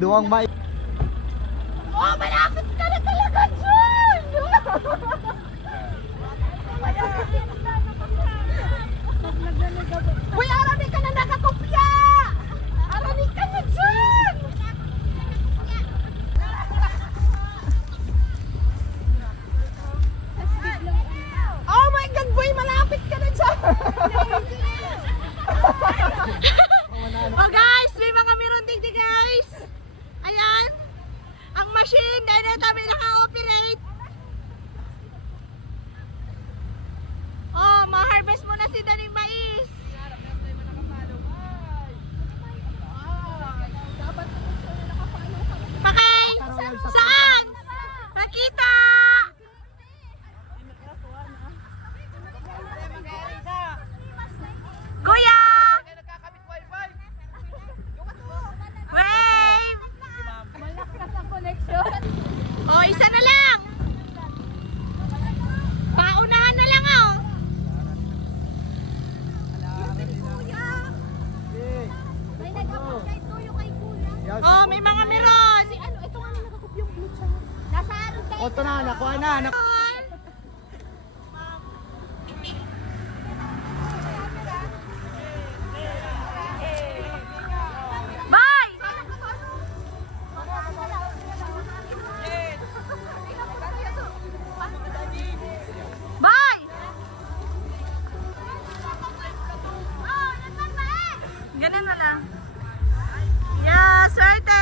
Duwang may. Oh, malapit ka na talaga, Jun! Uy, arami ka na nakakopya! Arami ka na, Jun! Oh my God, boy, malapit ka na dyan! Oh guys, may mga meron din guys! Ayan! Ang machine, dahil na kami naka-operate! Oh, ma-harvest mo na si Daning Mais! Pakay! Saan? Makita! Kuya! Wave! Malakas ang connection. Oh, isa na lang. Paunahan na lang oh. May nag-apply tuyo kay Kuya. Oh, may mga meron. Si ano, ito nga nakakop yung blue siya. Nasa aron tayo. Oto na, nakuha na. Bye! Bye! Ganun na lang. Yeah, swerte!